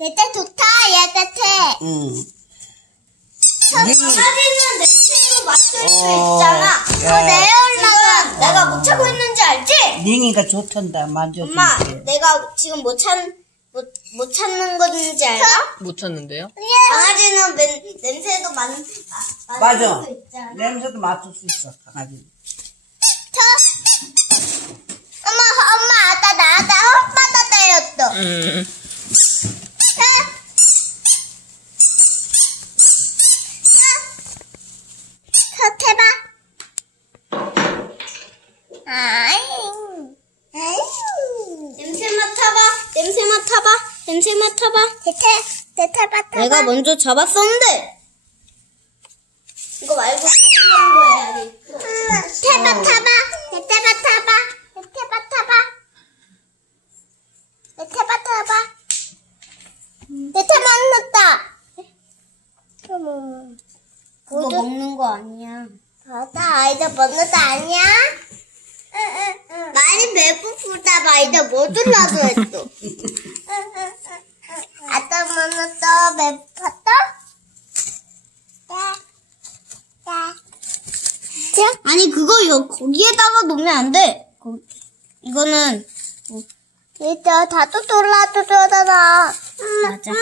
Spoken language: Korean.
얘때 좋다, 얘 같아. 강아지는 냄새로 맡을 수 있잖아. 내에 올라가. 내가 못 찾고 있는지 알지? 링이가 좋단다. 만져줄게. 엄마, 내가 지금 못 찾는 건지 알아? 못 찾는데요? 강아지는 냄새도 맡을 맞아. 수 있잖아. 냄새도 맡을 수 있어, 강아지. 엄마, 아까 나한테 혓바닥 때렸어. 해봐. 냄새 맡아봐. 냄새 맡아봐. 냄새 맡아봐. 대태 맡아봐. 내가 먼저 잡았었는데. 이거 말고 다른 거 해야지. 대태 맡아봐. 대태 맡아봐. 대태 맡아봐. 대태 맡아봐. 대태 맡았다. 그거 먹는 거 아니야. 맞아, 아이들 먹는 거 아니야? 많이 배고프다. 아이들 뭐 들라도 했어. 아빠 먹었어? 배고팠어? 아니 그거 거기에다가 놓으면 안 돼. 이거는 일단 다도 돌아도 되잖아. 맞아.